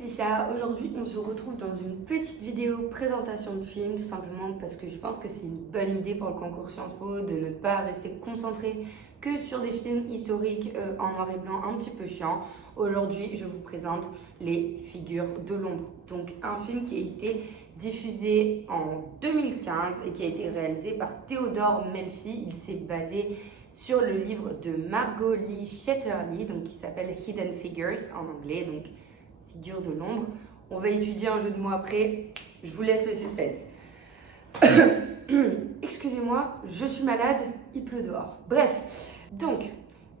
petits chats, aujourd'hui on se retrouve dans une petite vidéo présentation de film, tout simplement parce que je pense que c'est une bonne idée pour le concours Sciences Po de ne pas rester concentré que sur des films historiques en noir et blanc un petit peu chiants. Aujourd'hui je vous présente Les Figures de l'ombre, donc un film qui a été diffusé en 2015 et qui a été réalisé par Theodore Melfi. Il s'est basé sur le livre de Margot Lee Shetterly, donc qui s'appelle Hidden Figures en anglais, donc Figures de l'ombre. On va étudier un jeu de mots après, je vous laisse le suspense. Excusez-moi, je suis malade, il pleut dehors. Bref, donc,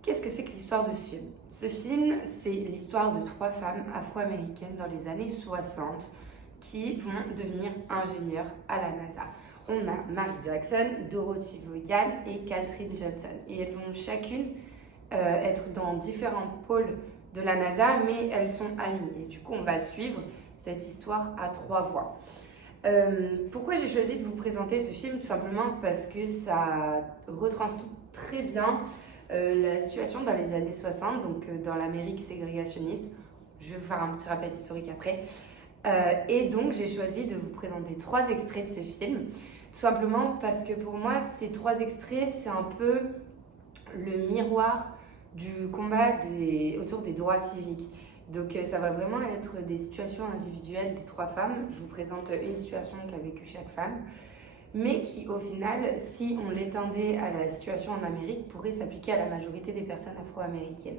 qu'est-ce que c'est que l'histoire de ce film? Ce film, c'est l'histoire de 3 femmes afro-américaines dans les années 60 qui vont devenir ingénieures à la NASA. On a Mary Jackson, Dorothy Vaughan et Katherine Johnson. Et elles vont chacune être dans différents pôles de la NASA, mais elles sont amies. Et du coup, on va suivre cette histoire à 3 voix. Pourquoi j'ai choisi de vous présenter ce film? Tout simplement parce que ça retranscrit très bien la situation dans les années 60, donc dans l'Amérique ségrégationniste. Je vais vous faire un petit rappel historique après. Et donc, j'ai choisi de vous présenter 3 extraits de ce film. Tout simplement parce que pour moi, ces 3 extraits, c'est un peu le miroir du combat autour des droits civiques. Donc ça va vraiment être des situations individuelles des 3 femmes. Je vous présente une situation qu'a vécue chaque femme, mais qui au final, si on l'étendait à la situation en Amérique, pourrait s'appliquer à la majorité des personnes afro-américaines.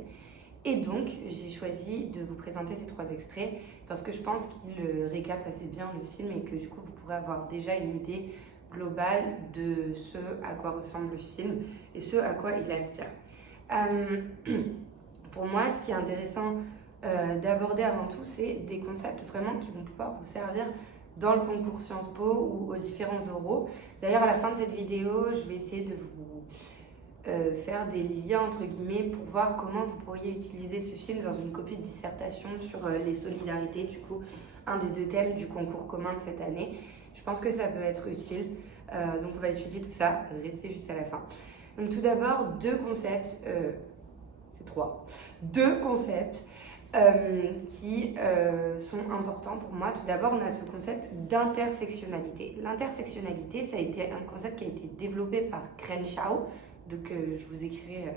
Et donc, j'ai choisi de vous présenter ces 3 extraits parce que je pense qu'ils récapent assez bien le film et que du coup, vous pourrez avoir déjà une idée globale de ce à quoi ressemble le film et ce à quoi il aspire. Pour moi, ce qui est intéressant d'aborder avant tout, c'est des concepts vraiment qui vont pouvoir vous servir dans le concours Sciences Po ou aux différents oraux. D'ailleurs, à la fin de cette vidéo, je vais essayer de vous faire des liens entre guillemets pour voir comment vous pourriez utiliser ce film dans une copie de dissertation sur les solidarités, du coup, un des 2 thèmes du concours commun de cette année. Je pense que ça peut être utile, donc on va étudier tout ça, restez juste à la fin. Donc tout d'abord, 2 concepts, c'est 3, 2 concepts qui sont importants pour moi. Tout d'abord, on a ce concept d'intersectionnalité. L'intersectionnalité, ça a été un concept qui a été développé par Crenshaw, donc je vous écrirai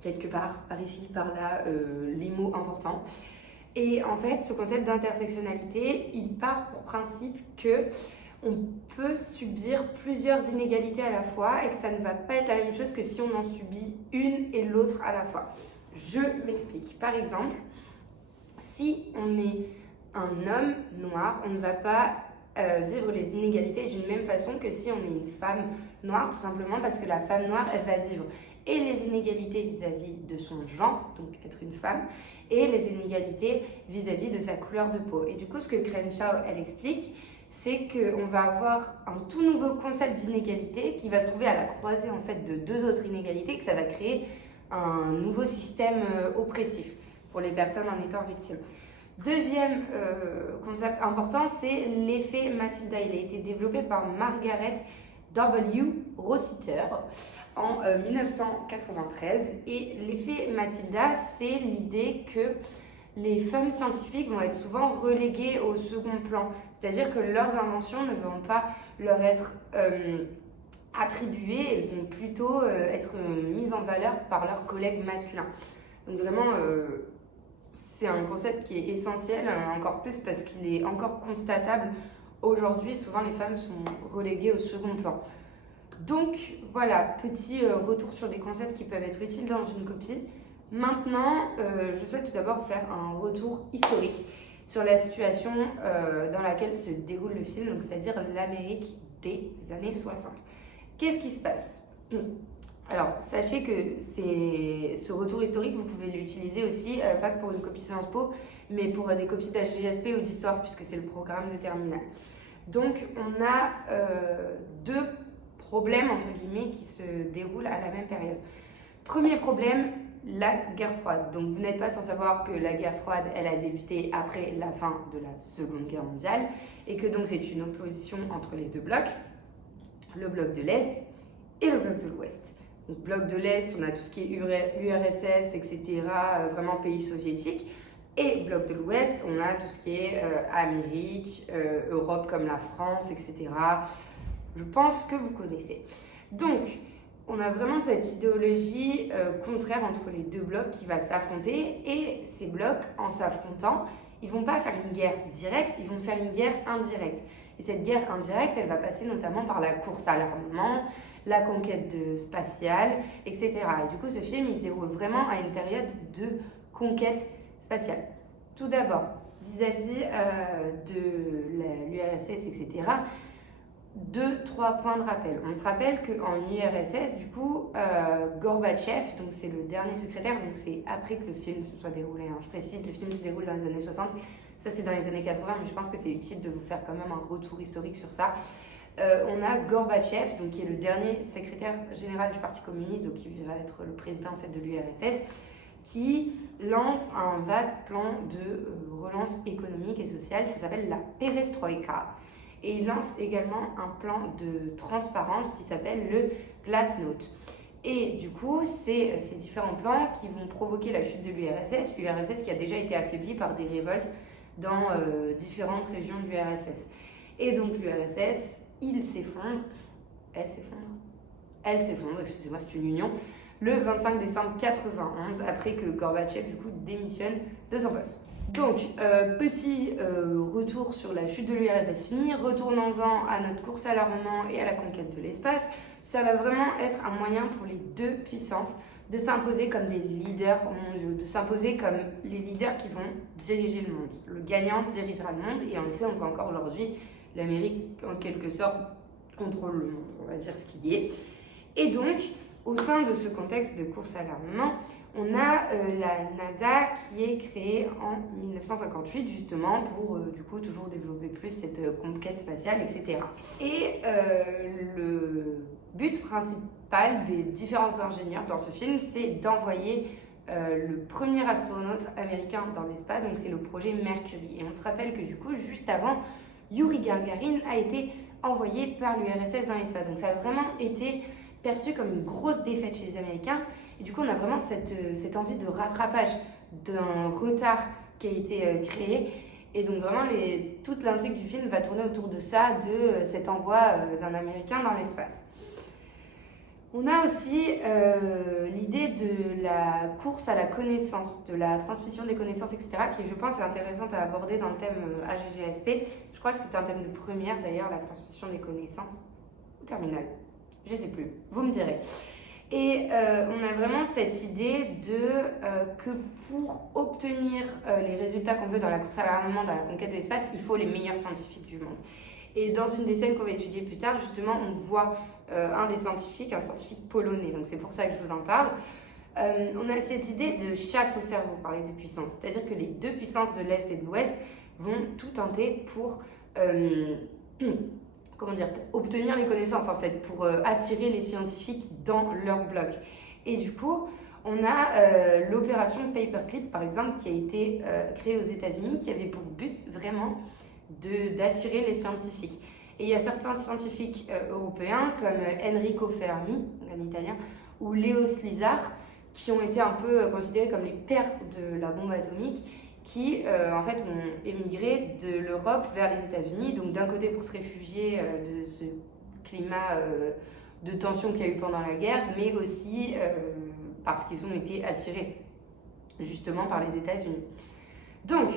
quelque part, par ici, par là, les mots importants. Et en fait, ce concept d'intersectionnalité, il part pour principe que on peut subir plusieurs inégalités à la fois et que ça ne va pas être la même chose que si on en subit une et l'autre à la fois. Je m'explique. Par exemple, si on est un homme noir, on ne va pas vivre les inégalités d'une même façon que si on est une femme noire, tout simplement parce que la femme noire, elle va vivre et les inégalités vis-à-vis de son genre, donc être une femme, et les inégalités vis-à-vis de sa couleur de peau. Et du coup, ce que Crenshaw, elle explique, c'est qu'on va avoir un tout nouveau concept d'inégalité qui va se trouver à la croisée en fait de 2 autres inégalités, que ça va créer un nouveau système oppressif pour les personnes en étant victimes. Deuxième concept important, c'est l'effet Matilda. Il a été développé par Margaret W. Rossiter en 1993. Et l'effet Matilda, c'est l'idée que les femmes scientifiques vont être souvent reléguées au second plan. C'est-à-dire que leurs inventions ne vont pas leur être attribuées, elles vont plutôt être mises en valeur par leurs collègues masculins. Donc vraiment, c'est un concept qui est essentiel, encore plus parce qu'il est encore constatable aujourd'hui. Souvent, les femmes sont reléguées au second plan. Donc voilà, petit retour sur des concepts qui peuvent être utiles dans une copie. Maintenant, je souhaite tout d'abord vous faire un retour historique sur la situation dans laquelle se déroule le film, donc c'est-à-dire l'Amérique des années 60. Qu'est-ce qui se passe? Alors, sachez que ce retour historique, vous pouvez l'utiliser aussi, pas que pour une copie Sciences Po, mais pour des copies d'HGSP ou d'histoire, puisque c'est le programme de terminale. Donc, on a 2 problèmes, entre guillemets, qui se déroulent à la même période. Premier problème, la guerre froide. Donc, vous n'êtes pas sans savoir que la guerre froide, elle a débuté après la fin de la Seconde Guerre mondiale, et que donc c'est une opposition entre les 2 blocs, le bloc de l'Est et le bloc de l'Ouest. Donc, bloc de l'Est, on a tout ce qui est URSS, etc., vraiment pays soviétiques. Et bloc de l'Ouest, on a tout ce qui est Amérique, Europe comme la France, etc. Je pense que vous connaissez. Donc, on a vraiment cette idéologie contraire entre les deux blocs qui va s'affronter. Et ces blocs, en s'affrontant, ils vont pas faire une guerre directe, ils vont faire une guerre indirecte. Et cette guerre indirecte, elle va passer notamment par la course à l'armement, la conquête spatiale, etc. Et du coup, ce film, il se déroule vraiment à une période de conquête spatiale. Tout d'abord, vis-à-vis de l'URSS, etc., 2-3 points de rappel. On se rappelle qu'en URSS, du coup, Gorbatchev, donc c'est le dernier secrétaire, donc c'est après que le film se soit déroulé, hein. Je précise, le film se déroule dans les années 60, ça c'est dans les années 80, mais je pense que c'est utile de vous faire quand même un retour historique sur ça. On a Gorbatchev, donc qui est le dernier secrétaire général du Parti communiste, donc qui va être le président en fait de l'URSS, qui lance un vaste plan de relance économique et sociale, ça s'appelle la perestroïka. Et il lance également un plan de transparence qui s'appelle le Glasnost. Et du coup, c'est ces différents plans qui vont provoquer la chute de l'URSS qui a déjà été affaiblie par des révoltes dans différentes régions de l'URSS. Et donc l'URSS, elle s'effondre, excusez-moi, c'est une union, le 25 décembre 91, après que Gorbatchev, du coup, démissionne de son poste. Donc, petit retour sur la chute de l'URSS fini, retournons-en à notre course à l'armement et à la conquête de l'espace. Ça va vraiment être un moyen pour les deux puissances de s'imposer comme des leaders mondiaux, de s'imposer comme les leaders qui vont diriger le monde. Le gagnant dirigera le monde, et on le sait, on voit encore aujourd'hui, l'Amérique, en quelque sorte, contrôle le monde, on va dire ce qui est. Et donc, au sein de ce contexte de course à l'armement, on a la NASA qui est créée en 1958 justement pour du coup toujours développer plus cette conquête spatiale, etc. Et le but principal des différents ingénieurs dans ce film, c'est d'envoyer le premier astronaute américain dans l'espace, donc c'est le projet Mercury. Et on se rappelle que du coup, juste avant, Yuri Gagarin a été envoyé par l'URSS dans l'espace. Donc ça a vraiment été perçu comme une grosse défaite chez les Américains. Et du coup, on a vraiment cette envie de rattrapage d'un retard qui a été créé. Et donc vraiment, toute l'intrigue du film va tourner autour de ça, de cet envoi d'un Américain dans l'espace. On a aussi l'idée de la course à la connaissance, de la transmission des connaissances, etc., qui, je pense, est intéressante à aborder dans le thème AGGSP. Je crois que c'était un thème de première, d'ailleurs, la transmission des connaissances, ou terminale. Je ne sais plus, vous me direz. Et on a vraiment cette idée que pour obtenir les résultats qu'on veut dans la course à l'armement, dans la conquête de l'espace, il faut les meilleurs scientifiques du monde. Et dans une des scènes qu'on va étudier plus tard, justement, on voit un scientifique polonais. Donc c'est pour ça que je vous en parle. On a cette idée de chasse au cerveau par les deux puissances. C'est-à-dire que les deux puissances de l'Est et de l'Ouest vont tout tenter pour obtenir les connaissances, en fait, pour attirer les scientifiques dans leur bloc. Et du coup, on a l'opération Paperclip, par exemple, qui a été créée aux États-Unis, qui avait pour but vraiment d'attirer les scientifiques. Et il y a certains scientifiques européens, comme Enrico Fermi, un italien, ou Léo Szilard, qui ont été un peu considérés comme les pères de la bombe atomique, qui en fait ont émigré de l'Europe vers les États-Unis, donc d'un côté pour se réfugier de ce climat de tension qu'il y a eu pendant la guerre, mais aussi parce qu'ils ont été attirés justement par les États-Unis. Donc,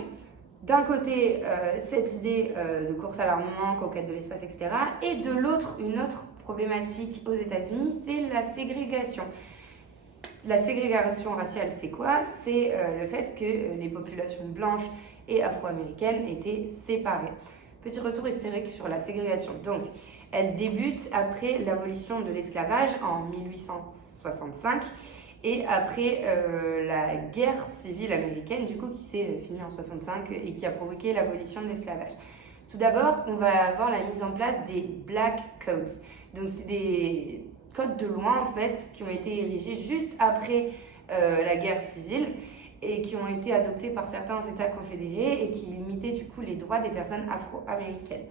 d'un côté, cette idée de course à l'armement, conquête de l'espace, etc. Et de l'autre, une autre problématique aux États-Unis, c'est la ségrégation. La ségrégation raciale, c'est quoi? C'est le fait que les populations blanches et afro-américaines étaient séparées. Petit retour historique sur la ségrégation. Donc, elle débute après l'abolition de l'esclavage en 1865 et après la guerre civile américaine, du coup, qui s'est finie en 65 et qui a provoqué l'abolition de l'esclavage. Tout d'abord, on va avoir la mise en place des Black Codes. Donc, c'est des codes de loi, en fait, qui ont été érigés juste après la guerre civile et qui ont été adoptés par certains États confédérés et qui limitaient, du coup, les droits des personnes afro-américaines.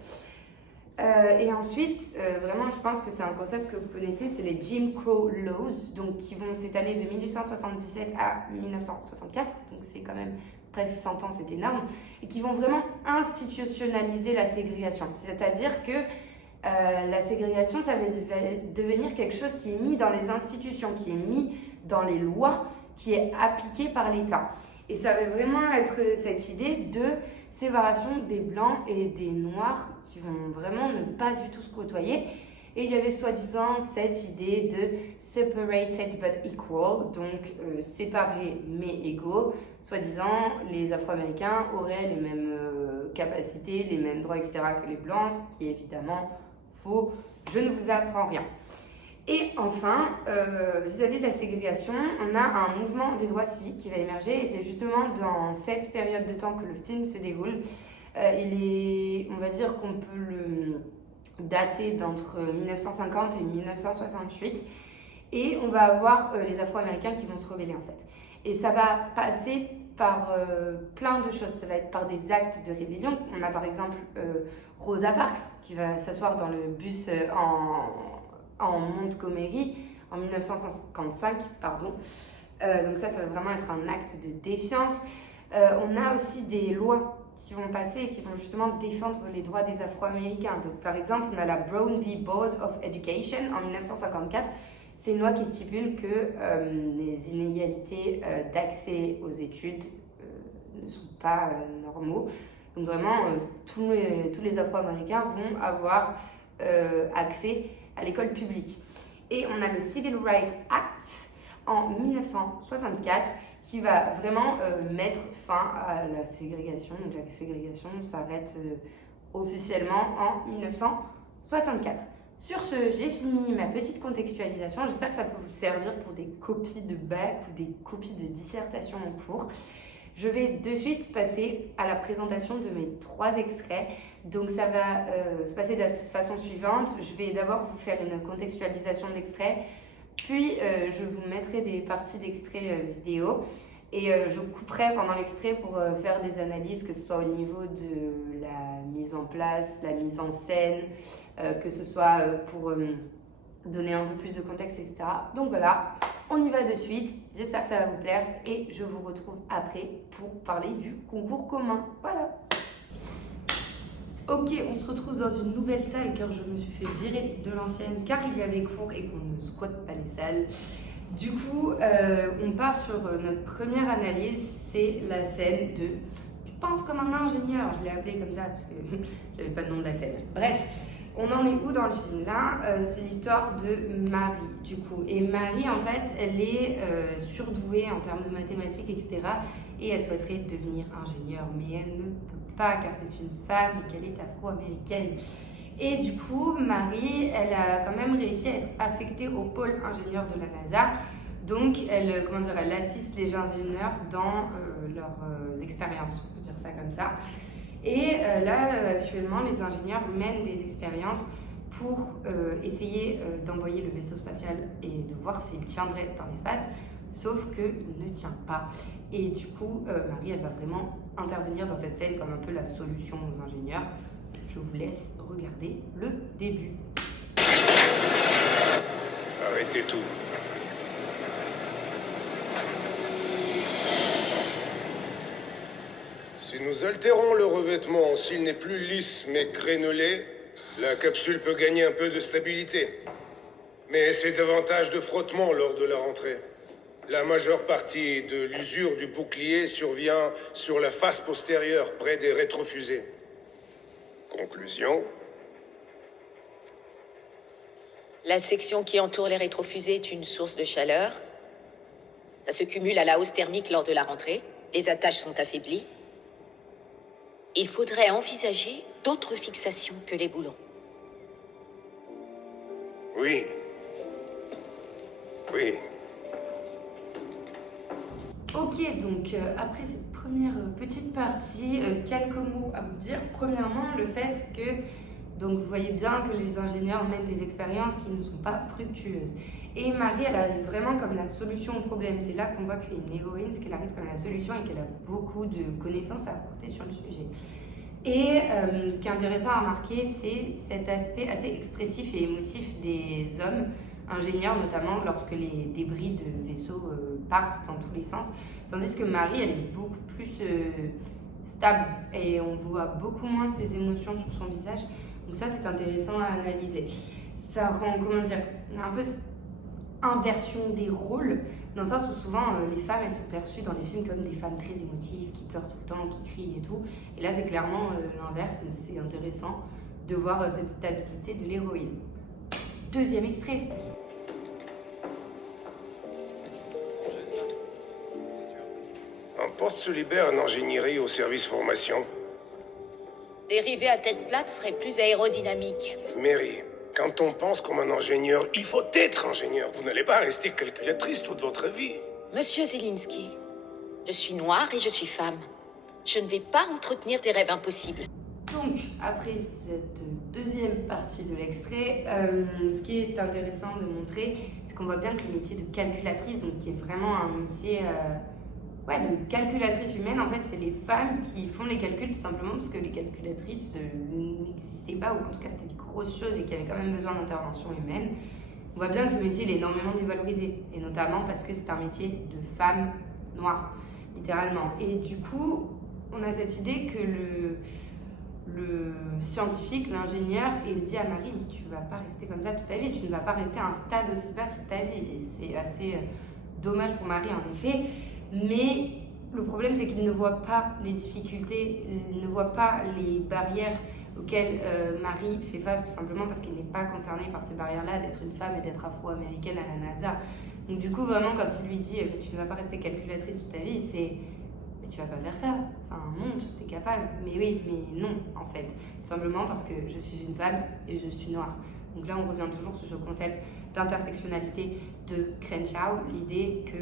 Et ensuite, vraiment, je pense que c'est un concept que vous connaissez, c'est les Jim Crow Laws, donc qui vont s'étaler de 1877 à 1964, donc c'est quand même presque 100 ans, c'est énorme, et qui vont vraiment institutionnaliser la ségrégation. C'est-à-dire que la ségrégation, ça va devenir quelque chose qui est mis dans les institutions, qui est mis dans les lois, qui est appliqué par l'État. Et ça va vraiment être cette idée de séparation des blancs et des noirs qui vont vraiment ne pas du tout se côtoyer. Et il y avait soi-disant cette idée de separated but equal, donc séparés mais égaux. Soi-disant, les Afro-Américains auraient les mêmes capacités, les mêmes droits, etc. que les blancs, ce qui est évidemment faux. Je ne vous apprends rien. Et enfin, vis-à-vis de la ségrégation, on a un mouvement des droits civiques qui va émerger et c'est justement dans cette période de temps que le film se déroule. On va dire qu'on peut le dater d'entre 1950 et 1968 et on va avoir les Afro-Américains qui vont se rebeller en fait. Et ça va passer par plein de choses, ça va être par des actes de rébellion. On a par exemple Rosa Parks qui va s'asseoir dans le bus en Montgomery en 1955, pardon. Donc ça va vraiment être un acte de défiance. On a aussi des lois qui vont passer et qui vont justement défendre les droits des Afro-Américains. Donc par exemple, on a la Brown v. Board of Education en 1954. C'est une loi qui stipule que les inégalités d'accès aux études ne sont pas normaux. Donc vraiment, tous les Afro-Américains vont avoir accès à l'école publique. Et on a le Civil Rights Act en 1964 qui va vraiment mettre fin à la ségrégation. Donc la ségrégation s'arrête officiellement en 1964. Sur ce, j'ai fini ma petite contextualisation. J'espère que ça peut vous servir pour des copies de bac ou des copies de dissertation en cours. Je vais de suite passer à la présentation de mes 3 extraits. Donc ça va se passer de la façon suivante. Je vais d'abord vous faire une contextualisation de l'extrait, puis je vous mettrai des parties d'extrait vidéo et je couperai pendant l'extrait pour faire des analyses, que ce soit au niveau de la mise en place, la mise en scène, que ce soit pour donner un peu plus de contexte, etc. Donc voilà, on y va de suite. J'espère que ça va vous plaire et je vous retrouve après pour parler du concours commun. Voilà. Ok, on se retrouve dans une nouvelle salle car je me suis fait virer de l'ancienne car il y avait cours et qu'on ne squatte pas les salles. Du coup, on part sur notre première analyse, c'est la scène de « Tu penses comme un ingénieur », je l'ai appelé comme ça parce que j'avais pas le nom de la scène. Bref, on en est où dans le film là? C'est l'histoire de Marie du coup. Et Marie en fait, elle est surdouée en termes de mathématiques, etc. Et elle souhaiterait devenir ingénieure, mais elle ne peut pas car c'est une femme et qu'elle est afro-américaine. Et du coup, Marie, elle a quand même réussi à être affectée au pôle ingénieur de la NASA. Donc, elle assiste les ingénieurs dans leurs expériences, on peut dire ça comme ça. Et là, actuellement, les ingénieurs mènent des expériences pour essayer d'envoyer le vaisseau spatial et de voir s'il tiendrait dans l'espace. Sauf qu'il ne tient pas. Et du coup, Marie, elle va vraiment intervenir dans cette scène comme un peu la solution aux ingénieurs. Je vous laisse regarder le début. Arrêtez tout. Si nous altérons le revêtement, s'il n'est plus lisse mais crénelé, la capsule peut gagner un peu de stabilité. Mais c'est davantage de frottement lors de la rentrée. La majeure partie de l'usure du bouclier survient sur la face postérieure, près des rétrofusées. Conclusion? La section qui entoure les rétrofusées est une source de chaleur. Ça se cumule à la hausse thermique lors de la rentrée. Les attaches sont affaiblies. Il faudrait envisager d'autres fixations que les boulons. Oui. Oui. Ok, donc après cette première petite partie, quelques mots à vous dire. Premièrement, le fait que, donc vous voyez bien que les ingénieurs mènent des expériences qui ne sont pas fructueuses. Et Marie, elle arrive vraiment comme la solution au problème. C'est là qu'on voit que c'est une héroïne, c'est qu'elle arrive comme la solution et qu'elle a beaucoup de connaissances à apporter sur le sujet. Et ce qui est intéressant à remarquer, c'est cet aspect assez expressif et émotif des hommes ingénieur, notamment lorsque les débris de vaisseaux partent dans tous les sens. Tandis que Marie, elle est beaucoup plus stable et on voit beaucoup moins ses émotions sur son visage. Donc ça, c'est intéressant à analyser. Ça rend, comment dire, un peu inversion des rôles, dans le sens où souvent les femmes, elles sont perçues dans les films comme des femmes très émotives, qui pleurent tout le temps, qui crient et tout. Et là, c'est clairement l'inverse, mais c'est intéressant de voir cette stabilité de l'héroïne. Deuxième extrait. Un poste se libère en ingénierie au service formation. Dériver à tête plate serait plus aérodynamique. Mary, quand on pense comme un ingénieur, il faut être ingénieur. Vous n'allez pas rester calculatrice toute votre vie. Monsieur Zelensky, je suis noire et je suis femme. Je ne vais pas entretenir des rêves impossibles. Donc, après cette deuxième partie de l'extrait, ce qui est intéressant de montrer, c'est qu'on voit bien que le métier de calculatrice, donc qui est vraiment un métier de calculatrice humaine, en fait, c'est les femmes qui font les calculs tout simplement parce que les calculatrices n'existaient pas, ou en tout cas c'était des grosses choses et qu'il y avait quand même besoin d'intervention humaine. On voit bien que ce métier il est énormément dévalorisé, et notamment parce que c'est un métier de femme noire, littéralement. Et du coup, on a cette idée que le scientifique, l'ingénieur, il dit à Marie, mais tu ne vas pas rester comme ça toute ta vie, tu ne vas pas rester à un stade aussi bas toute ta vie. Et c'est assez dommage pour Marie, en effet. Mais le problème, c'est qu'il ne voit pas les difficultés, il ne voit pas les barrières auxquelles Marie fait face, tout simplement parce qu'elle n'est pas concernée par ces barrières-là, d'être une femme et d'être afro-américaine à la NASA. Donc du coup, vraiment, quand il lui dit tu ne vas pas rester calculatrice toute ta vie, c'est mais tu vas pas faire ça, enfin monte, t'es capable. Mais oui, mais non, en fait. Simplement parce que je suis une femme et je suis noire. Donc là, on revient toujours sur ce concept d'intersectionnalité de Crenshaw, l'idée que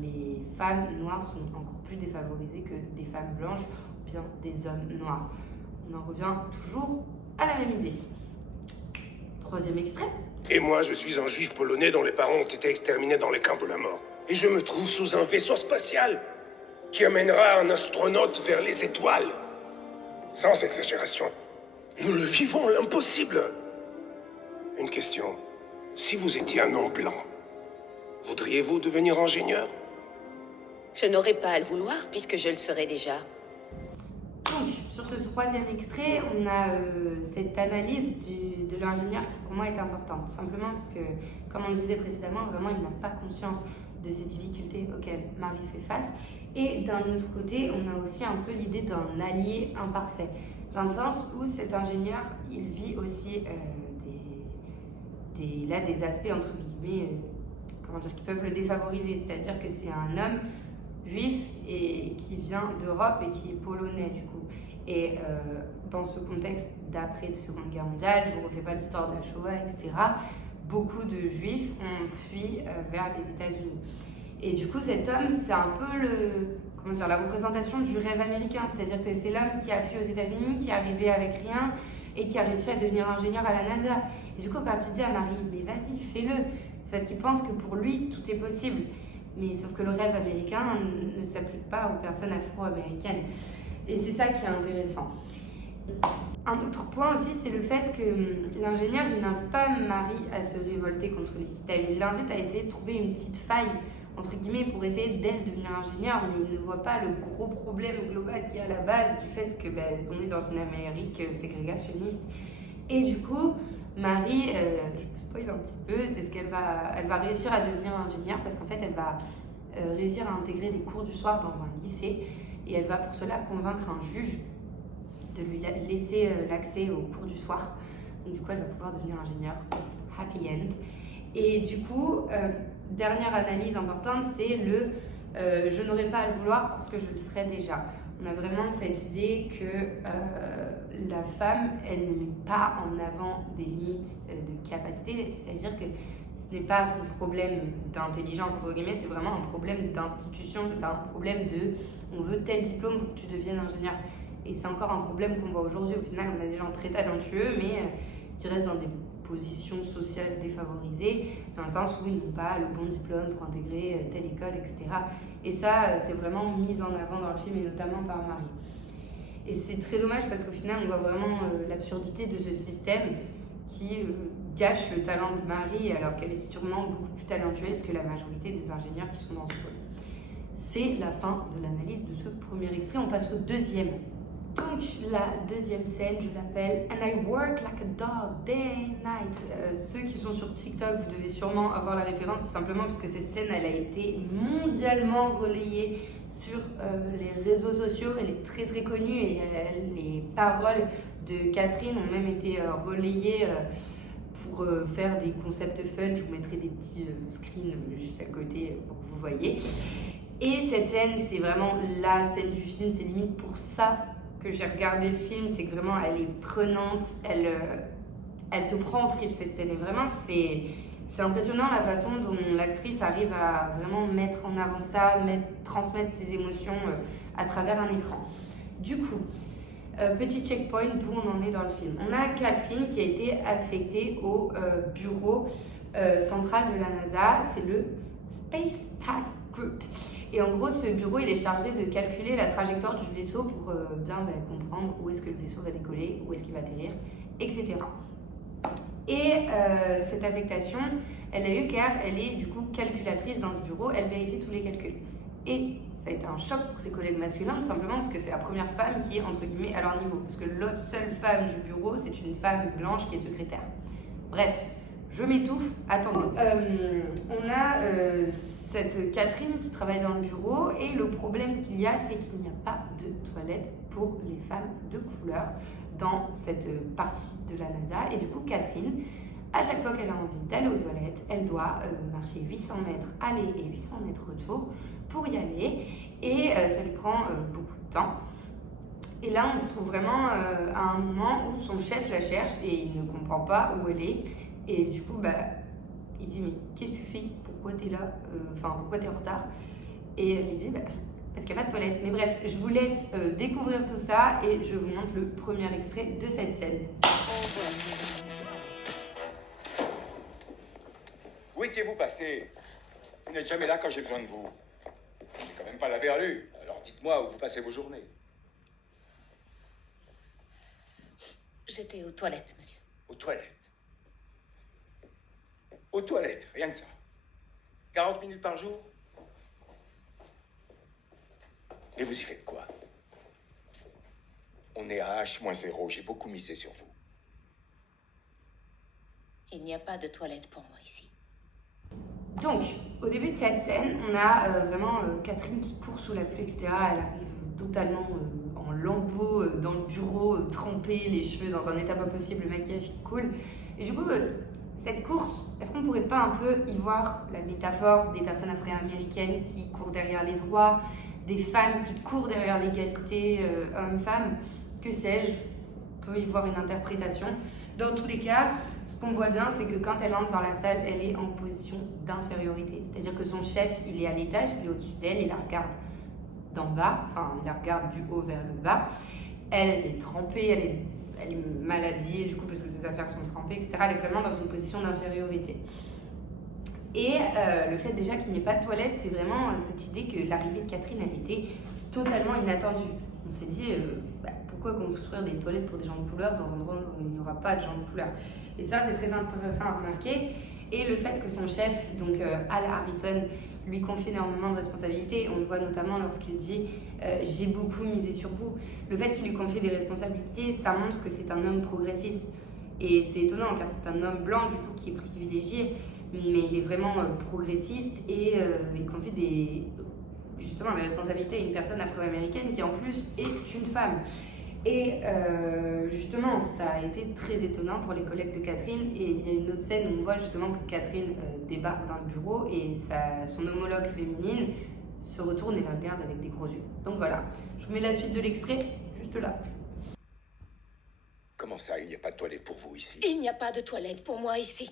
les femmes noires sont encore plus défavorisées que des femmes blanches ou bien des hommes noirs. On en revient toujours à la même idée. Troisième extrait. Et moi, je suis un juif polonais dont les parents ont été exterminés dans les camps de la mort. Et je me trouve sous un vaisseau spatial qui amènera un astronaute vers les étoiles. Sans exagération. Nous le vivons l'impossible. Une question. Si vous étiez un homme blanc, voudriez-vous devenir ingénieur? Je n'aurais pas à le vouloir puisque je le serais déjà. Donc, sur ce troisième extrait, on a cette analyse de l'ingénieur qui pour moi est importante. Tout simplement parce que, comme on le disait précédemment, vraiment il n'a pas conscience de ces difficultés auxquelles Marie fait face. Et d'un autre côté, on a aussi un peu l'idée d'un allié imparfait. Dans le sens où cet ingénieur, il vit aussi des aspects entre guillemets, qui peuvent le défavoriser. C'est-à-dire que c'est un homme juif et qui vient d'Europe et qui est polonais du coup. Et dans ce contexte d'après de Seconde Guerre mondiale, je ne vous refais pas l'histoire de la Shoah, etc., beaucoup de juifs ont fui vers les États-Unis. Et du coup, cet homme, c'est un peu la représentation du rêve américain. C'est-à-dire que c'est l'homme qui a fui aux États-Unis, qui est arrivé avec rien et qui a réussi à devenir ingénieur à la NASA. Et du coup, quand il dit à Marie, mais vas-y, fais-le, c'est parce qu'il pense que pour lui, tout est possible. Mais sauf que le rêve américain ne s'applique pas aux personnes afro-américaines. Et c'est ça qui est intéressant. Un autre point aussi, c'est le fait que l'ingénieur, il n'invite pas Marie à se révolter contre le système. Il l'invite à essayer de trouver une petite faille, entre guillemets, pour essayer d'elle devenir ingénieure, mais il ne voit pas le gros problème global qui est à la base du fait que on est dans une Amérique ségrégationniste. Et du coup, Marie, je vous spoil un petit peu, c'est ce qu'elle va réussir à devenir ingénieure parce qu'en fait, elle va réussir à intégrer des cours du soir dans un lycée et elle va pour cela convaincre un juge de lui laisser l'accès aux cours du soir. Donc du coup, elle va pouvoir devenir ingénieure. Happy end. Et du coup, dernière analyse importante, c'est je n'aurais pas à le vouloir parce que je le serais déjà. On a vraiment cette idée que la femme, elle ne met pas en avant des limites de capacité, c'est-à-dire que ce n'est pas son problème d'intelligence, entre guillemets, c'est vraiment un problème d'institution, un problème on veut tel diplôme pour que tu deviennes ingénieur. Et c'est encore un problème qu'on voit aujourd'hui. Au final, on a des gens très talentueux, mais qui restent dans des positions sociales défavorisées, dans le sens où ils n'ont pas le bon diplôme pour intégrer telle école, etc. Et ça, c'est vraiment mis en avant dans le film, et notamment par Marie. Et c'est très dommage parce qu'au final, on voit vraiment l'absurdité de ce système qui gâche le talent de Marie alors qu'elle est sûrement beaucoup plus talentueuse que la majorité des ingénieurs qui sont dans ce pôle. C'est la fin de l'analyse de ce premier extrait. On passe au deuxième. Donc la deuxième scène, je l'appelle And I work like a dog day and night. Ceux qui sont sur TikTok, vous devez sûrement avoir la référence tout simplement parce que cette scène, elle a été mondialement relayée sur les réseaux sociaux. Elle est très très connue et les paroles de Catherine ont même été relayées pour faire des concepts fun. Je vous mettrai des petits screens juste à côté pour que vous voyez. Et cette scène, c'est vraiment la scène du film, c'est limite pour ça que j'ai regardé le film, c'est que vraiment elle est prenante, elle te prend en trip cette scène. Et vraiment, c'est impressionnant la façon dont l'actrice arrive à vraiment mettre en avant ça, transmettre ses émotions à travers un écran. Du coup, petit checkpoint d'où on en est dans le film. On a Catherine qui a été affectée au bureau central de la NASA, c'est le Space Task Group. Et en gros, ce bureau, il est chargé de calculer la trajectoire du vaisseau pour bien comprendre où est-ce que le vaisseau va décoller, où est-ce qu'il va atterrir, etc. Et cette affectation, elle a eu car elle est du coup calculatrice dans ce bureau, elle vérifie tous les calculs. Et ça a été un choc pour ses collègues masculins, tout simplement parce que c'est la première femme qui est entre guillemets à leur niveau. Parce que l'autre seule femme du bureau, c'est une femme blanche qui est secrétaire. Bref, je m'étouffe, attendez. On a cette Catherine qui travaille dans le bureau et le problème qu'il y a, c'est qu'il n'y a pas de toilette pour les femmes de couleur dans cette partie de la NASA. Et du coup, Catherine, à chaque fois qu'elle a envie d'aller aux toilettes, elle doit marcher 800 mètres aller et 800 mètres retour pour y aller. Et ça lui prend beaucoup de temps. Et là, on se trouve vraiment à un moment où son chef la cherche et il ne comprend pas où elle est. Et du coup, il dit, mais qu'est-ce que tu fais? Pourquoi t'es là? Pourquoi t'es en retard? Et elle lui dit, parce qu'il n'y a pas de toilette. Mais bref, je vous laisse découvrir tout ça et je vous montre le premier extrait de cette scène. Où étiez-vous passé? Vous n'êtes jamais là quand j'ai besoin de vous. Je n'ai quand même pas la verlue. Alors dites-moi où vous passez vos journées. J'étais aux toilettes, monsieur. Aux toilettes. Aux toilettes, rien que ça. 40 minutes par jour? Et vous y faites quoi? On est à H-0, j'ai beaucoup misé sur vous. Il n'y a pas de toilette pour moi ici. Donc, au début de cette scène, on a vraiment Catherine qui court sous la pluie, etc. Elle arrive totalement en lambeaux dans le bureau, trempée, les cheveux dans un état pas possible, le maquillage qui coule. Et du coup, cette course, est-ce qu'on pourrait pas un peu y voir la métaphore des personnes afro-américaines qui courent derrière les droits, des femmes qui courent derrière l'égalité homme-femme? Que sais-je? On peut y voir une interprétation. Dans tous les cas, ce qu'on voit bien, c'est que quand elle entre dans la salle, elle est en position d'infériorité. C'est-à-dire que son chef, il est à l'étage, il est au-dessus d'elle, il la regarde d'en bas, il la regarde du haut vers le bas. Elle est trempée, elle est mal habillée, du coup, parce que ses affaires sont trempées, etc. Elle est vraiment dans une position d'infériorité. Et le fait déjà qu'il n'y ait pas de toilette, c'est vraiment cette idée que l'arrivée de Catherine, elle était totalement inattendue. On s'est dit, pourquoi construire des toilettes pour des gens de couleur dans un endroit où il n'y aura pas de gens de couleur? Et ça, c'est très intéressant à remarquer. Et le fait que son chef, donc Al Harrison, lui confie énormément de responsabilités, on le voit notamment lorsqu'il dit j'ai beaucoup misé sur vous. Le fait qu'il lui confie des responsabilités, ça montre que c'est un homme progressiste. Et c'est étonnant car c'est un homme blanc du coup qui est privilégié, mais il est vraiment progressiste et il confie justement des responsabilités à une personne afro-américaine qui en plus est une femme. Et justement, ça a été très étonnant pour les collègues de Catherine. Et il y a une autre scène où on voit justement que Catherine débarque dans le bureau et son homologue féminine se retourne et la regarde avec des gros yeux. Donc voilà, je vous mets la suite de l'extrait juste là. Comment ça, il n'y a pas de toilette pour vous ici? Il n'y a pas de toilette pour moi ici.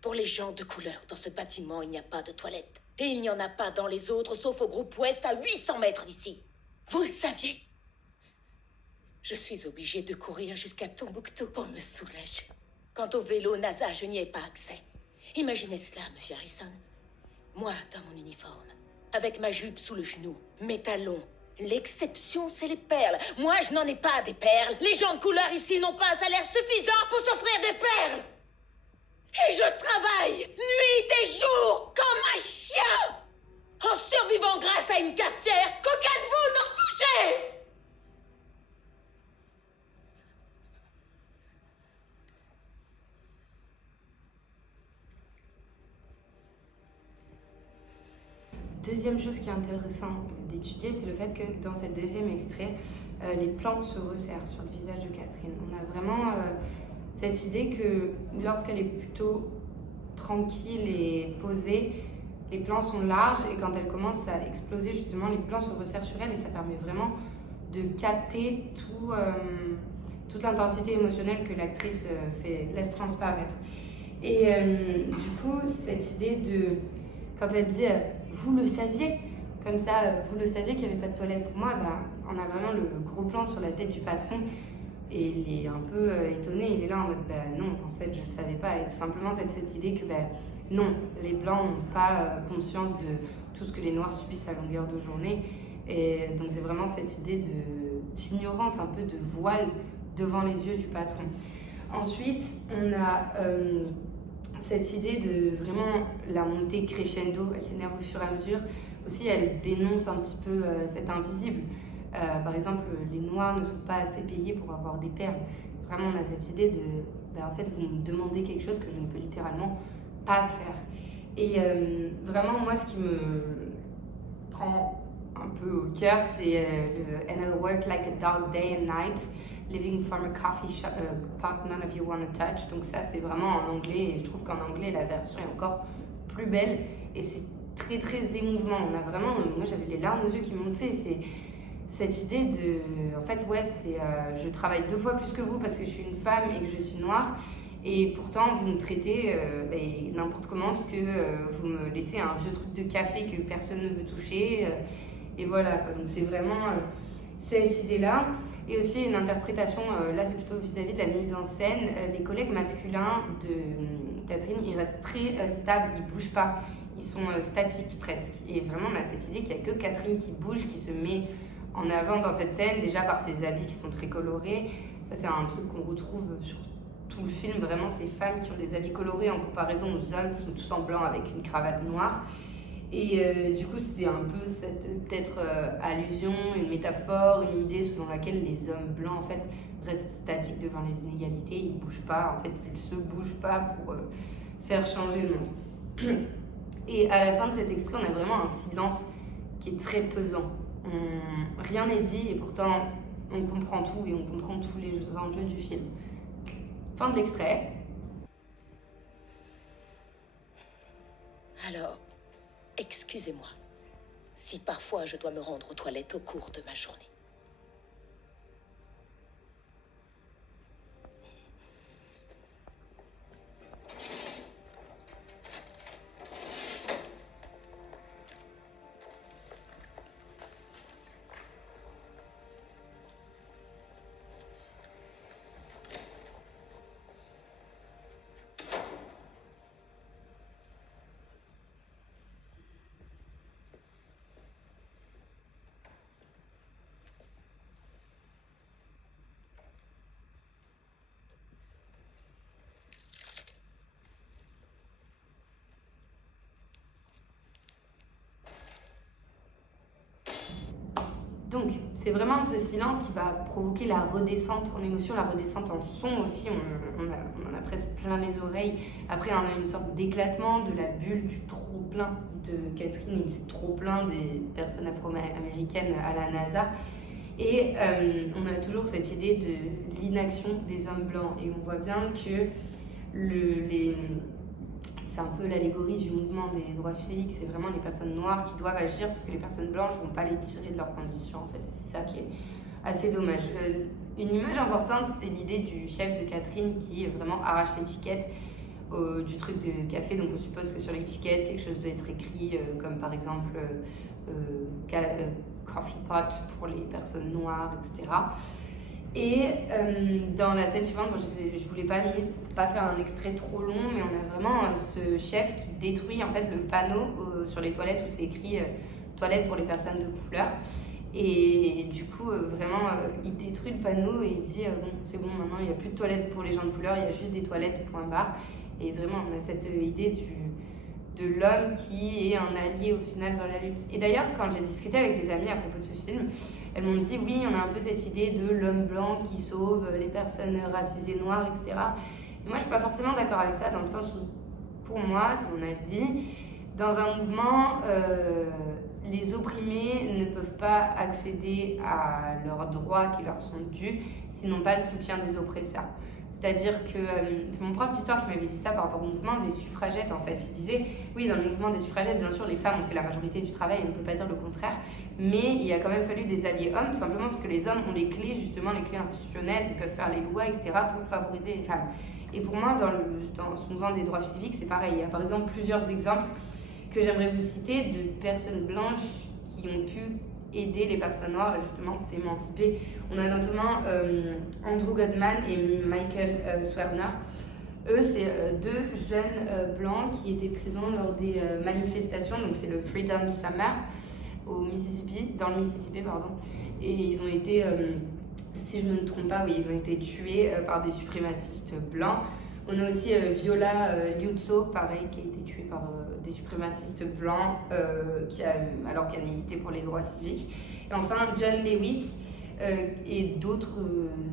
Pour les gens de couleur, dans ce bâtiment, il n'y a pas de toilette. Et il n'y en a pas dans les autres, sauf au groupe Ouest, à 800 mètres d'ici. Vous le saviez? Je suis obligée de courir jusqu'à Tombouctou pour me soulager. Quant au vélo NASA, je n'y ai pas accès. Imaginez cela, monsieur Harrison. Moi, dans mon uniforme, avec ma jupe sous le genou, mes talons, L'exception, c'est les perles. Moi, je n'en ai pas des perles. Les gens de couleur ici n'ont pas un salaire suffisant pour s'offrir des perles. Et je travaille, nuit et jour, comme un chien, en survivant grâce à une cafetière qu'aucun de vous n'ose toucher. Deuxième chose qui est intéressante d'étudier, c'est le fait que dans cette deuxième extrait, les plantes se resserrent sur le visage de Catherine. On a vraiment cette idée que lorsqu'elle est plutôt tranquille et posée, les plans sont larges et quand elle commence à exploser, justement, les plans se resserrent sur elle et ça permet vraiment de capter toute l'intensité émotionnelle que l'actrice laisse transparaître. Et du coup, cette idée de, quand elle dit vous le saviez, comme ça, vous le saviez qu'il n'y avait pas de toilette. Pour moi, on a vraiment le gros plan sur la tête du patron et il est un peu étonné. Il est là en mode non, en fait, je ne le savais pas. Et tout simplement, cette idée que non, les blancs n'ont pas conscience de tout ce que les noirs subissent à longueur de journée. Et donc, c'est vraiment cette idée d'ignorance, un peu de voile devant les yeux du patron. Ensuite, on a cette idée de vraiment la montée crescendo, elle s'énerve au fur et à mesure. Aussi, elle dénonce un petit peu cet invisible. Par exemple, les Noirs ne sont pas assez payés pour avoir des perles. Vraiment, on a cette idée de, en fait, vous me demandez quelque chose que je ne peux littéralement pas faire. Et vraiment, moi, ce qui me prend un peu au cœur, c'est le « And I work like a dog day and night ». Living from a coffee shop, pot none of you want to touch. Donc ça, c'est vraiment en anglais. Et je trouve qu'en anglais, la version est encore plus belle. Et c'est très, très émouvant. On a vraiment... moi, j'avais les larmes aux yeux qui montaient. C'est cette idée de... En fait, c'est... je travaille 2 fois plus que vous parce que je suis une femme et que je suis noire. Et pourtant, vous me traitez n'importe comment parce que vous me laissez un vieux truc de café que personne ne veut toucher. Et voilà. Donc c'est vraiment cette idée-là. Et aussi une interprétation, là c'est plutôt vis-à-vis de la mise en scène. Les collègues masculins de Catherine, ils restent très stables, ils bougent pas, ils sont statiques presque. Et vraiment on a cette idée qu'il n'y a que Catherine qui bouge, qui se met en avant dans cette scène, déjà par ses habits qui sont très colorés. Ça c'est un truc qu'on retrouve sur tout le film, vraiment ces femmes qui ont des habits colorés en comparaison aux hommes qui sont tous en blanc avec une cravate noire. Et du coup, c'est un peu cette peut-être allusion, une métaphore, une idée selon laquelle les hommes blancs en fait restent statiques devant les inégalités, ils ne bougent pas, en fait, ils ne se bougent pas pour faire changer le monde. Et à la fin de cet extrait, on a vraiment un silence qui est très pesant. Rien n'est dit et pourtant on comprend tout et on comprend tous les enjeux du film. Fin de l'extrait. Alors, excusez-moi si parfois je dois me rendre aux toilettes au cours de ma journée. Donc, c'est vraiment ce silence qui va provoquer la redescente en émotion, la redescente en son aussi. On en a presque plein les oreilles. Après, on a une sorte d'éclatement de la bulle, du trop-plein de Catherine et du trop-plein des personnes afro-américaines à la NASA. Et on a toujours cette idée de l'inaction des hommes blancs. Et on voit bien que c'est un peu l'allégorie du mouvement des droits civiques, c'est vraiment les personnes noires qui doivent agir parce que les personnes blanches ne vont pas les tirer de leurs conditions en fait. C'est ça qui est assez dommage. Une image importante, c'est l'idée du chef de Catherine qui vraiment arrache l'étiquette du truc de café. Donc on suppose que sur l'étiquette, quelque chose doit être écrit comme par exemple coffee pot pour les personnes noires, etc. Et dans la scène suivante, je voulais pas faire un extrait trop long, mais on a vraiment ce chef qui détruit en fait le panneau sur les toilettes où c'est écrit toilettes pour les personnes de couleur. Et du coup, vraiment, il détruit le panneau et il dit bon, c'est bon, maintenant il n'y a plus de toilettes pour les gens de couleur, il y a juste des toilettes, point barre. Et vraiment, on a cette idée de l'homme qui est un allié au final dans la lutte. Et d'ailleurs, quand j'ai discuté avec des amis à propos de ce film, elles m'ont dit oui, on a un peu cette idée de l'homme blanc qui sauve les personnes racisées noires, etc. Et moi, je suis pas forcément d'accord avec ça, dans le sens où, pour moi, c'est mon avis, dans un mouvement, les opprimés ne peuvent pas accéder à leurs droits qui leur sont dus s'ils n'ont pas le soutien des oppresseurs. C'est-à-dire que c'est mon prof d'histoire qui m'avait dit ça par rapport au mouvement des suffragettes en fait. Il disait, oui, dans le mouvement des suffragettes, bien sûr, les femmes ont fait la majorité du travail, on ne peut pas dire le contraire, mais il a quand même fallu des alliés hommes, tout simplement parce que les hommes ont les clés, justement, les clés institutionnelles, ils peuvent faire les lois, etc., pour favoriser les femmes. Et pour moi, dans ce mouvement des droits civiques, c'est pareil. Il y a par exemple plusieurs exemples que j'aimerais vous citer de personnes blanches qui ont pu aider les personnes noires à justement s'émanciper. On a notamment Andrew Goldman et Michael Swerner. Eux, c'est deux jeunes blancs qui étaient présents lors des manifestations, donc c'est le Freedom Summer au Mississippi, dans le Mississippi, pardon. Et ils ont été, si je ne me trompe pas, oui, ils ont été tués par des suprémacistes blancs. On a aussi Viola Liuzzo, pareil, qui a été tuée par des suprémacistes blancs alors qu'elle militait pour les droits civiques. Et enfin, John Lewis et d'autres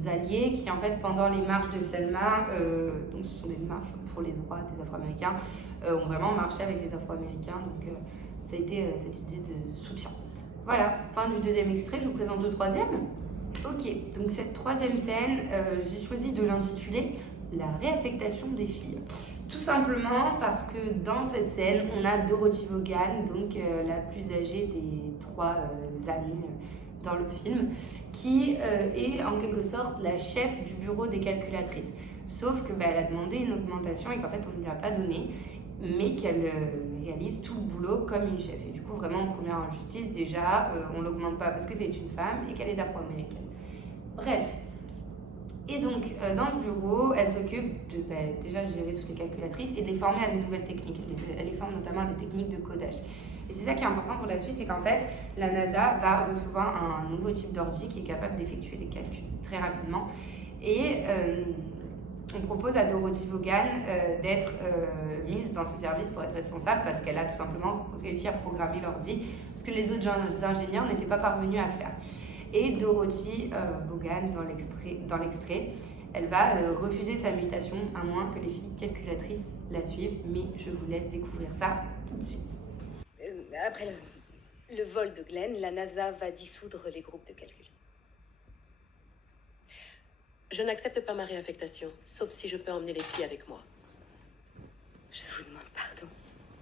alliés qui, en fait, pendant les marches de Selma, donc ce sont des marches pour les droits des Afro-Américains, ont vraiment marché avec les Afro-Américains. Donc, ça a été cette idée de soutien. Voilà, fin du deuxième extrait. Je vous présente le troisième. Ok, donc cette troisième scène, j'ai choisi de l'intituler la réaffectation des filles. Tout simplement parce que dans cette scène, on a Dorothy Vaughan, donc la plus âgée des trois amies dans le film, qui est en quelque sorte la chef du bureau des calculatrices. Sauf que elle a demandé une augmentation et qu'en fait on ne lui a pas donné, mais qu'elle réalise tout le boulot comme une chef. Et du coup, vraiment, première injustice, déjà, on ne l'augmente pas parce que c'est une femme et qu'elle est afro-américaine. Bref. Et donc, dans ce bureau, elle s'occupe de déjà gérer toutes les calculatrices et de les former à des nouvelles techniques. Elle les forme notamment à des techniques de codage. Et c'est ça qui est important pour la suite, c'est qu'en fait, la NASA va recevoir un nouveau type d'ordi qui est capable d'effectuer des calculs très rapidement. Et on propose à Dorothy Vaughan d'être mise dans ce service pour être responsable parce qu'elle a tout simplement réussi à programmer l'ordi, ce que les autres ingénieurs n'étaient pas parvenus à faire. Et Dorothy Vaughan, dans l'extrait, elle va refuser sa mutation à moins que les filles calculatrices la suivent. Mais je vous laisse découvrir ça tout de suite. Après le vol de Glenn, la NASA va dissoudre les groupes de calcul. Je n'accepte pas ma réaffectation, sauf si je peux emmener les filles avec moi. Je vous demande pardon.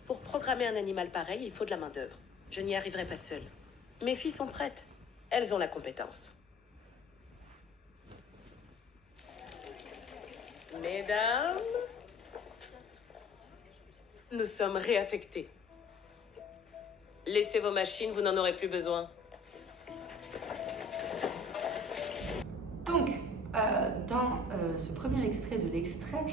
Pour programmer un animal pareil, il faut de la main-d'œuvre. Je n'y arriverai pas seule. Mes filles sont prêtes. Elles ont la compétence. Mesdames, nous sommes réaffectés. Laissez vos machines, vous n'en aurez plus besoin. Donc, dans ce premier extrait de l'extrait,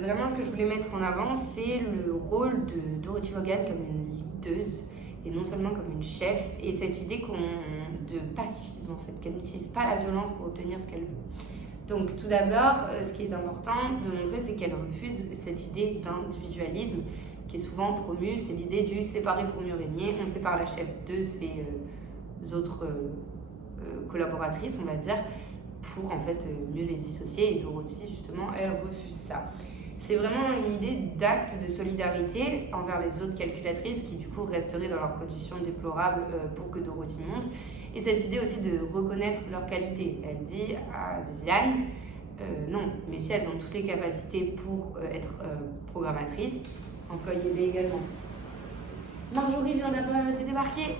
vraiment ce que je voulais mettre en avant, c'est le rôle de Dorothy Vaughan comme une leaduse et non seulement comme une chef, et cette idée de pacifisme en fait, qu'elle n'utilise pas la violence pour obtenir ce qu'elle veut. Donc tout d'abord, ce qui est important de montrer, c'est qu'elle refuse cette idée d'individualisme qui est souvent promue, c'est l'idée du séparer pour mieux régner. On sépare la chef de ses autres collaboratrices, on va dire, pour en fait mieux les dissocier, et Dorothy justement, elle refuse ça. C'est vraiment une idée d'acte de solidarité envers les autres calculatrices qui du coup resteraient dans leurs conditions déplorables pour que Dorothy monte. Et cette idée aussi de reconnaître leurs qualités. Elle dit à Viviane, non, mes filles elles ont toutes les capacités pour être programmatrices, employez-les également. Marjorie vient de débarquer.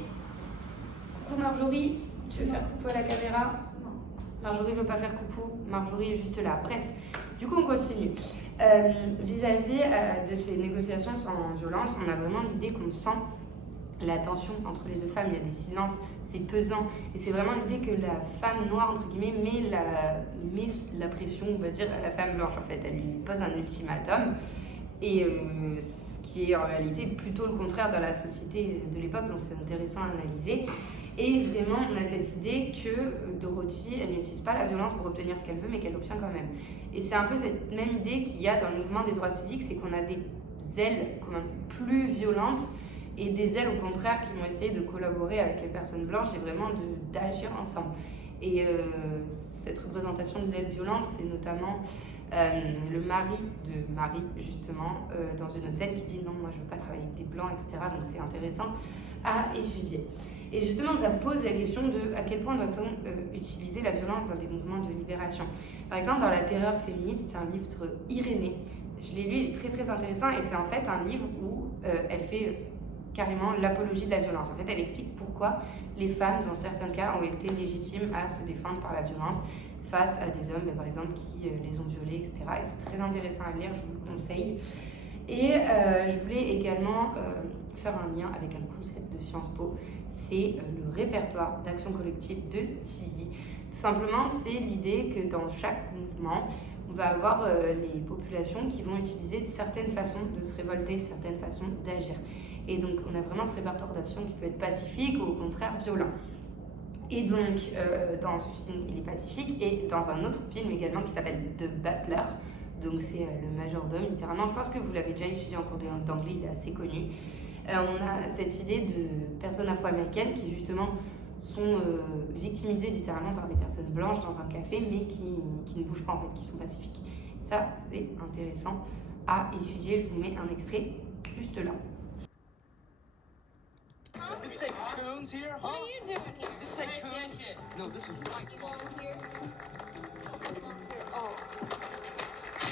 Coucou Marjorie, tu veux faire coucou à la caméra? Non. Marjorie veut pas faire coucou, Marjorie est juste là. Bref, du coup on continue. Vis-à-vis de ces négociations sans violence, on a vraiment l'idée qu'on sent la tension entre les deux femmes. Il y a des silences, c'est pesant. Et c'est vraiment l'idée que la femme noire, entre guillemets, met la pression, on va dire, à la femme blanche. En fait, elle lui pose un ultimatum. Et ce qui est en réalité plutôt le contraire dans la société de l'époque, donc c'est intéressant à analyser. Et vraiment, on a cette idée que Dorothy, elle n'utilise pas la violence pour obtenir ce qu'elle veut, mais qu'elle l'obtient quand même. Et c'est un peu cette même idée qu'il y a dans le mouvement des droits civiques, c'est qu'on a des ailes quand même plus violentes et des ailes au contraire qui vont essayer de collaborer avec les personnes blanches et vraiment d'agir ensemble. Et cette représentation de l'aile violente, c'est notamment le mari de Marie, justement, dans une autre scène qui dit non, moi je veux pas travailler avec des blancs, etc. Donc c'est intéressant à étudier. Et justement, ça pose la question de à quel point doit-on utiliser la violence dans des mouvements de libération. Par exemple, dans La Terreur féministe, c'est un livre Irénée. Je l'ai lu, il est très très intéressant et c'est en fait un livre où elle fait carrément l'apologie de la violence. En fait, elle explique pourquoi les femmes, dans certains cas, ont été légitimes à se défendre par la violence face à des hommes, par exemple, qui les ont violées, etc. Et c'est très intéressant à lire, je vous le conseille. Et je voulais également faire un lien avec un concept de Sciences Po, c'est le répertoire d'action collective de Tilly. Tout simplement, c'est l'idée que dans chaque mouvement, on va avoir les populations qui vont utiliser certaines façons de se révolter, certaines façons d'agir. Et donc, on a vraiment ce répertoire d'action qui peut être pacifique ou au contraire violent. Et donc, dans ce film, il est pacifique. Et dans un autre film également qui s'appelle The Butler, donc c'est le majordome, littéralement. Je pense que vous l'avez déjà étudié en cours d'anglais, il est assez connu. On a cette idée de personnes afro-américaines qui, justement, sont victimisées littéralement par des personnes blanches dans un café, mais qui ne bougent pas, en fait, qui sont pacifiques. Ça, c'est intéressant à étudier. Je vous mets un extrait juste là. Does it say coons here? Huh? What are you doing here? Does it say coons? No, this is white. Here. Oh.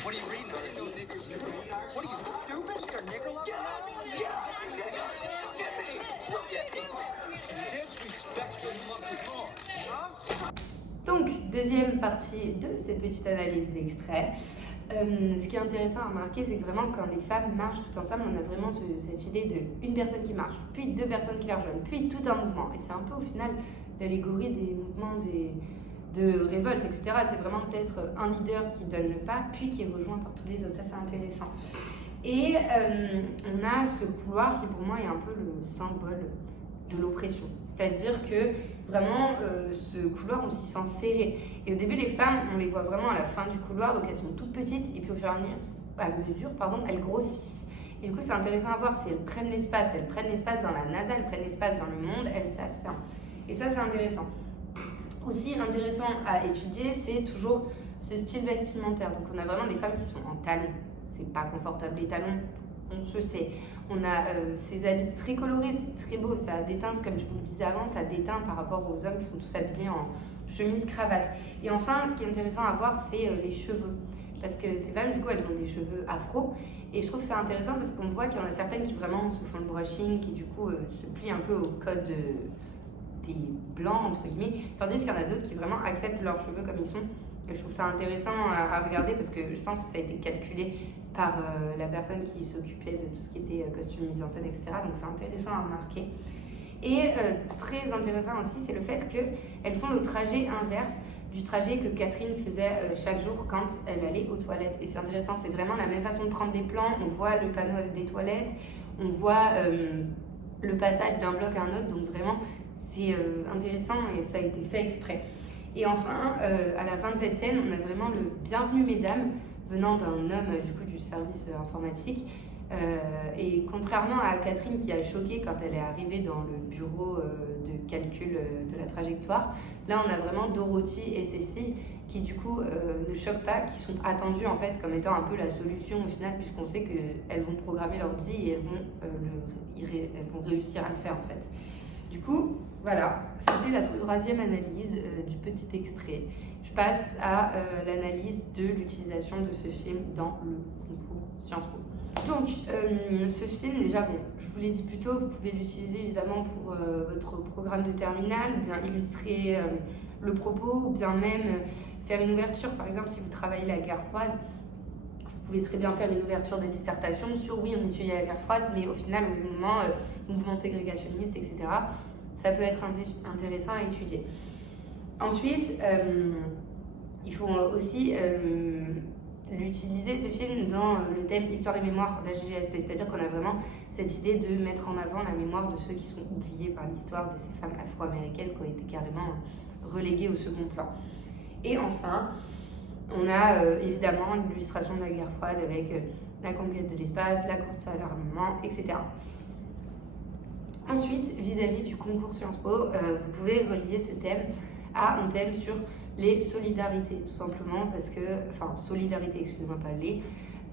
What are you reading? I didn't know niggers could read. What are you, stupid? You're a nigger lover? Get me! Look at me! Disrespect your mother's law. Huh? Donc, deuxième partie de cette petite analyse d'extrait. Ce qui est intéressant à remarquer, c'est que vraiment quand les femmes marchent tout ensemble, on a vraiment cette idée de une personne qui marche, puis deux personnes qui la rejoignent, puis tout un mouvement. Et c'est un peu au final l'allégorie des mouvements de révolte, etc. C'est vraiment peut-être un leader qui donne le pas, puis qui est rejoint par tous les autres. Ça, c'est intéressant. Et on a ce couloir qui pour moi est un peu le symbole de l'oppression. C'est-à-dire que vraiment, ce couloir, on s'y sent serré. Et au début, les femmes, on les voit vraiment à la fin du couloir, donc elles sont toutes petites, et puis au fur et à mesure, elles grossissent. Et du coup, c'est intéressant à voir si elles prennent l'espace dans la NASA, elles prennent l'espace dans le monde, elles s'assoient. Et ça, c'est intéressant. Aussi intéressant à étudier, c'est toujours ce style vestimentaire. Donc on a vraiment des femmes qui sont en talons. C'est pas confortable les talons, on se sait. On a ces habits très colorés, c'est très beau, ça déteint, comme je vous le disais avant, ça déteint par rapport aux hommes qui sont tous habillés en chemise, cravate. Et enfin, ce qui est intéressant à voir, c'est les cheveux. Parce que ces femmes, du coup, elles ont des cheveux afro. Et je trouve ça intéressant parce qu'on voit qu'il y en a certaines qui vraiment se font le brushing, qui du coup se plient un peu au code des blancs, entre guillemets. Tandis qu'il y en a d'autres qui vraiment acceptent leurs cheveux comme ils sont. Et je trouve ça intéressant à regarder parce que je pense que ça a été calculé par la personne qui s'occupait de tout ce qui était costume, mise en scène, etc. Donc c'est intéressant à remarquer. Et très intéressant aussi, c'est le fait qu'elles font le trajet inverse du trajet que Catherine faisait chaque jour quand elle allait aux toilettes. Et c'est intéressant, c'est vraiment la même façon de prendre des plans. On voit le panneau des toilettes, on voit le passage d'un bloc à un autre. Donc vraiment, c'est intéressant et ça a été fait exprès. Et enfin, à la fin de cette scène, on a vraiment le « Bienvenue mesdames » venant d'un homme du coup du service informatique. Et contrairement à Catherine qui a choqué quand elle est arrivée dans le bureau de calcul de la trajectoire, là on a vraiment Dorothy et ses filles qui du coup ne choquent pas, qui sont attendues en fait comme étant un peu la solution au final, puisqu'on sait qu'elles vont programmer l'ordi et elles vont réussir à le faire en fait. Du coup, voilà, c'était la troisième analyse du petit extrait. Je passe à l'analyse de l'utilisation de ce film dans le concours Sciences Po. Donc, ce film, déjà, bon, je vous l'ai dit plus tôt, vous pouvez l'utiliser évidemment pour votre programme de terminale, ou bien illustrer le propos, ou bien même faire une ouverture. Par exemple, si vous travaillez la guerre froide, vous pouvez très bien faire une ouverture de dissertation sur, oui, on étudie la guerre froide, mais au final, au mouvement ségrégationniste, etc. Ça peut être intéressant à étudier. Ensuite, il faut aussi l'utiliser ce film dans le thème Histoire et mémoire d'HGSP, c'est-à-dire qu'on a vraiment cette idée de mettre en avant la mémoire de ceux qui sont oubliés par l'histoire, de ces femmes afro-américaines qui ont été carrément reléguées au second plan. Et enfin, on a évidemment l'illustration de la guerre froide avec la conquête de l'espace, la course à l'armement, etc. Ensuite, vis-à-vis du concours Sciences Po, vous pouvez relier ce thème à un thème sur les solidarités, tout simplement parce que, solidarité, excusez-moi, pas les,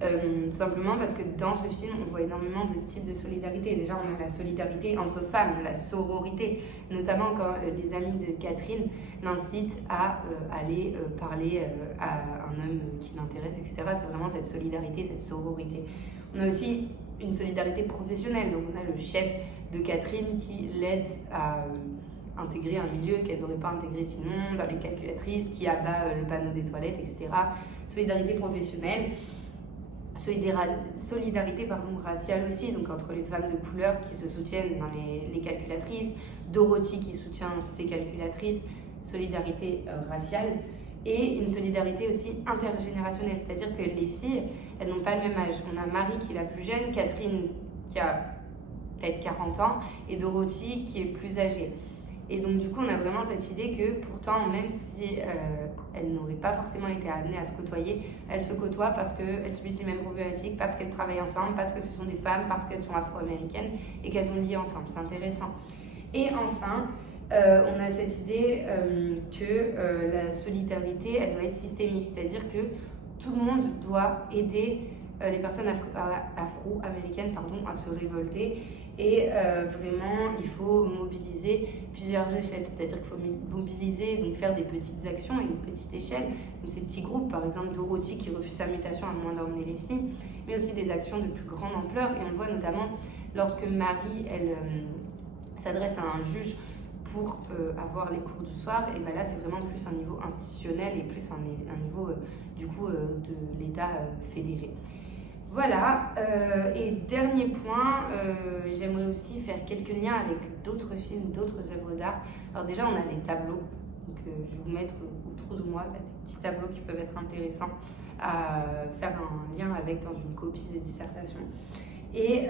tout simplement parce que dans ce film, on voit énormément de types de solidarité. Déjà, on a la solidarité entre femmes, la sororité, notamment quand les amis de Catherine l'incitent à aller parler à un homme qui l'intéresse, etc. C'est vraiment cette solidarité, cette sororité. On a aussi une solidarité professionnelle, donc on a le chef de Catherine qui l'aide à intégrer un milieu qu'elle n'aurait pas intégré sinon, dans les calculatrices, qui abat le panneau des toilettes, etc. Solidarité professionnelle, solidarité raciale aussi, donc entre les femmes de couleur qui se soutiennent dans les calculatrices, Dorothy qui soutient ses calculatrices, solidarité raciale, et une solidarité aussi intergénérationnelle, c'est-à-dire que les filles, elles n'ont pas le même âge. On a Marie qui est la plus jeune, Catherine qui a peut-être 40 ans, et Dorothy qui est plus âgée. Et donc du coup, on a vraiment cette idée que pourtant, même si elles n'auraient pas forcément été amenées à se côtoyer, elles se côtoient parce qu'elles subissent les mêmes problématiques, parce qu'elles travaillent ensemble, parce que ce sont des femmes, parce qu'elles sont afro-américaines et qu'elles ont lié ensemble. C'est intéressant. Et enfin, on a cette idée que la solidarité, elle doit être systémique, c'est-à-dire que tout le monde doit aider les personnes afro-américaines à se révolter. Et vraiment, il faut mobiliser plusieurs échelles, c'est-à-dire qu'il faut mobiliser, donc faire des petites actions à une petite échelle, donc ces petits groupes, par exemple Dorothy qui refuse sa mutation à moins d'emmener les filles, mais aussi des actions de plus grande ampleur. Et on le voit notamment lorsque Marie, elle s'adresse à un juge pour avoir les cours du soir, et ben là c'est vraiment plus un niveau institutionnel et plus un niveau de l'État fédéré. Voilà, et dernier point, j'aimerais aussi faire quelques liens avec d'autres films, d'autres œuvres d'art. Alors déjà, on a des tableaux, donc je vais vous mettre autour de moi des petits tableaux qui peuvent être intéressants à faire un lien avec dans une copie de dissertation. Et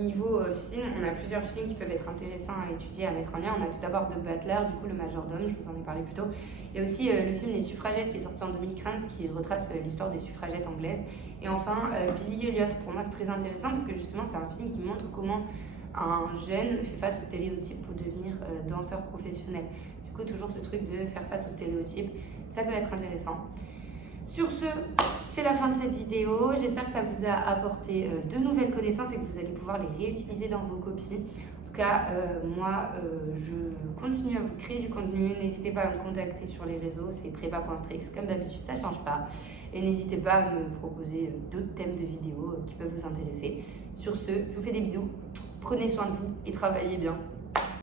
niveau film, on a plusieurs films qui peuvent être intéressants à étudier, à mettre en lien. On a tout d'abord The Butler, du coup le majordome, je vous en ai parlé plus tôt. Il y a aussi le film Les Suffragettes qui est sorti en 2015, qui retrace l'histoire des suffragettes anglaises. Et enfin, Billy Elliot, pour moi c'est très intéressant parce que justement c'est un film qui montre comment un jeune fait face aux stéréotypes pour devenir danseur professionnel. Du coup, toujours ce truc de faire face aux stéréotypes, ça peut être intéressant. Sur ce, c'est la fin de cette vidéo. J'espère que ça vous a apporté de nouvelles connaissances et que vous allez pouvoir les réutiliser dans vos copies. En tout cas, moi, je continue à vous créer du contenu. N'hésitez pas à me contacter sur les réseaux, c'est prépa.strix, comme d'habitude, ça ne change pas. Et n'hésitez pas à me proposer d'autres thèmes de vidéos qui peuvent vous intéresser. Sur ce, je vous fais des bisous, prenez soin de vous et travaillez bien.